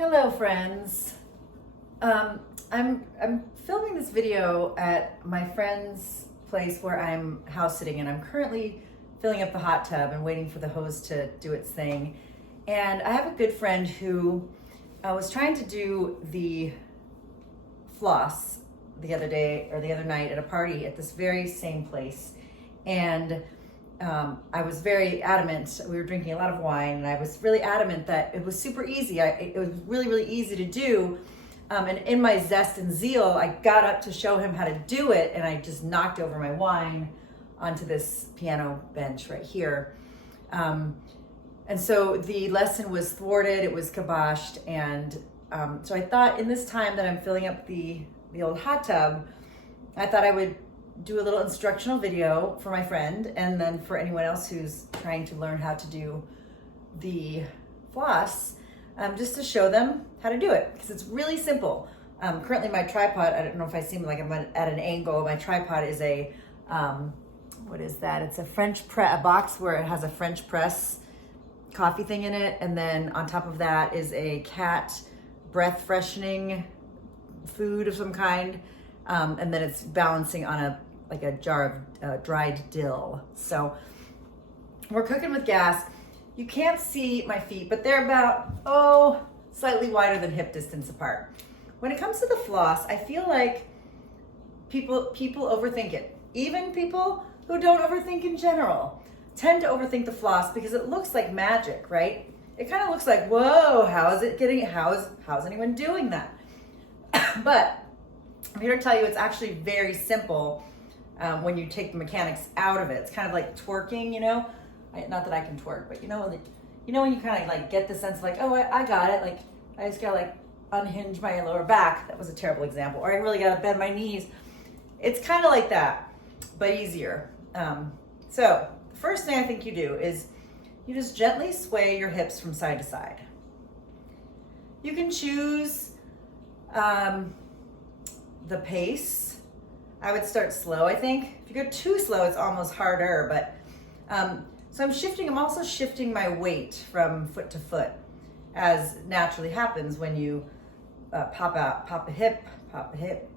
Hello, friends. I'm filming this video at my friend's place where I'm house sitting, and I'm currently filling up the hot tub and waiting for the hose to do its thing. And I have a good friend who was trying to do the floss the other day or the other night at a party at this very same place. And I was very adamant. We were drinking a lot of wine, and I was really adamant that it was super easy. It was really easy to do. And in my zest and zeal, I got up to show him how to do it, and I just knocked over my wine onto this piano bench right here. And so the lesson was thwarted, it was kiboshed, and so I thought in this time that I'm filling up the old hot tub, I thought I would do a little instructional video for my friend, and then for anyone else who's trying to learn how to do the floss, just to show them how to do it, because it's really simple. Currently my tripod, I don't know if I seem like I'm at an angle, my tripod is a, what is that? It's a French press, a box where it has a French press coffee thing in it, and then on top of that is a cat breath freshening food of some kind, and then it's balancing on like a jar of dried dill. So we're cooking with gas. You can't see my feet, but they're about, slightly wider than hip distance apart. When it comes to the floss, I feel like people overthink it. Even people who don't overthink in general tend to overthink the floss because it looks like magic, right? It kind of looks like, whoa, how's anyone doing that? But I'm here to tell you it's actually very simple when you take the mechanics out of it. It's kind of like twerking, you know? Not that I can twerk, but you know when you kind of like get the sense of like, oh, I got it. Like I just gotta like unhinge my lower back. That was a terrible example. Or I really gotta bend my knees. It's kind of like that, but easier. So the first thing I think you do is you just gently sway your hips from side to side. You can choose the pace. I would start slow, I think. If you go too slow, it's almost harder, but so I'm also shifting my weight from foot to foot, as naturally happens when you pop a hip, hip,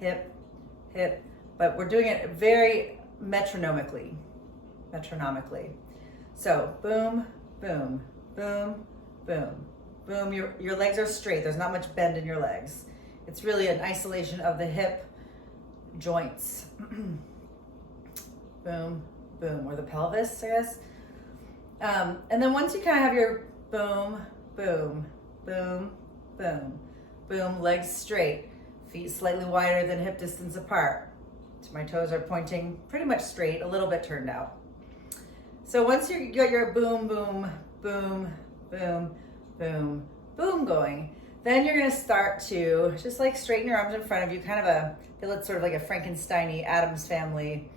hip, but we're doing it very metronomically. So boom, boom, boom, boom, boom. Your legs are straight. There's not much bend in your legs. It's really an isolation of the hip joints. Boom, boom, or the pelvis, I guess. And then once you kind of have your boom, boom, boom, boom, boom, legs straight, feet slightly wider than hip distance apart. So my toes are pointing pretty much straight, a little bit turned out. So once you got your boom, boom, boom, boom, boom, boom going, then you're gonna start to just like straighten your arms in front of you, kind of feel it's sort of like a Frankenstein-y Addams Family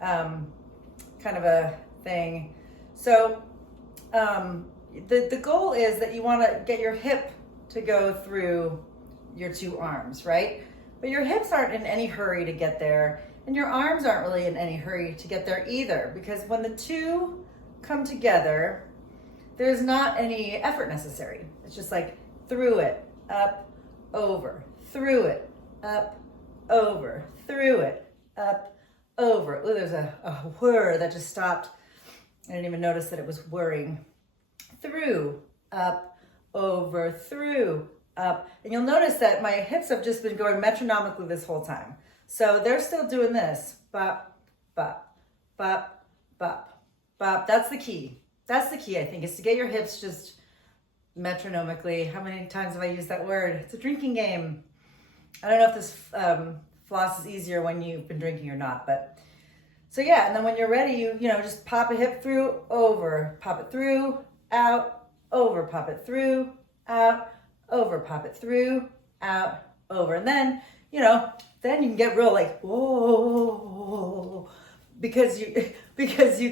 kind of a thing. So the goal is that you wanna get your hip to go through your two arms, right? But your hips aren't in any hurry to get there, and your arms aren't really in any hurry to get there either, because when the two come together, there's not any effort necessary. It's just like through it, up, over, through it, up, over, through it, up, over. Oh, there's a whir that just stopped. I didn't even notice that it was whirring. Through, up, over, through, up. And you'll notice that my hips have just been going metronomically this whole time. So they're still doing this. Bop, bop, bop, bop, bop. That's the key. That's the key, I think, is to get your hips just metronomically. How many times have I used that word? It's a drinking game. I don't know if this floss is easier when you've been drinking or not, but so yeah. And then when you're ready, you just pop a hip through, over, pop it through, out, over, pop it through, out, over, pop it through, out, over. And then, then you can get real like, whoa, because you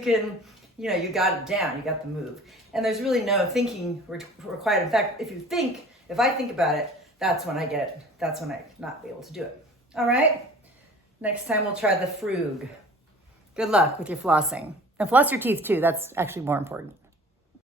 can, you got it down, you got the move. And there's really no thinking required. In fact, if I think about it, that's when I not be able to do it. All right? Next time we'll try the frug. Good luck with your flossing. And floss your teeth too, that's actually more important.